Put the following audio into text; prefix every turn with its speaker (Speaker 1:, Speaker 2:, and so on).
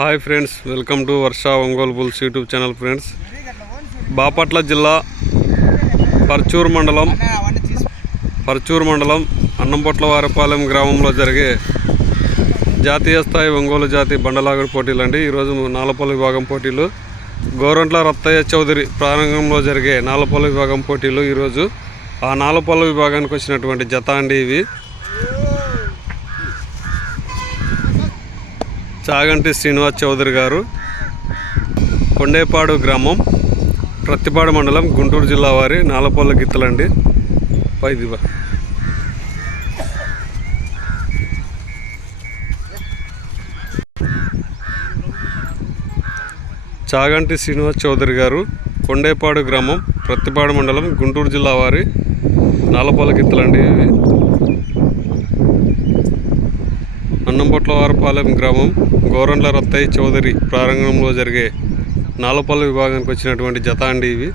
Speaker 1: Hi friends welcome to Varsha Ongole bulls YouTube channel friends. Bapatla జిల్లా పర్చూరు మండలం పర్చూరు మండలం అన్నంపట్ల వారపాలెం గ్రామంలో జరిగే జాతీయ స్థాయి ఒంగోలు జాతి బండలాగుడు పోటీలు అండి. ఈరోజు నాలపల్లి విభాగం పోటీలు. గోరంట్ల రత్తయ్య చౌదరి ప్రారంభంలో జరిగే నాలపల్లి విభాగం పోటీలు ఈరోజు. ఆ నాలపల్లి విభాగానికి వచ్చినటువంటి జత అండి ఇవి. చాగంటి శ్రీనివాస్ చౌదరి గారు కొండేపాడు గ్రామం ప్రత్తిపాడు మండలం గుంటూరు జిల్లా వారి నాలపల్లి గిత్తలండి. పైది చాగంటి శ్రీనివాస్ చౌదరి గారు కొండేపాడు గ్రామం ప్రత్తిపాడు మండలం గుంటూరు జిల్లా వారి నాలపల్ల గిత్తలండి. ఇవి అన్నంపట్ల వారపాలెం గ్రామం గోరంట్ల రత్తయ్య చౌదరి ప్రారంభంలో జరిగే నాలపల్లి విభాగానికి వచ్చినటువంటి జత అండి ఇవి.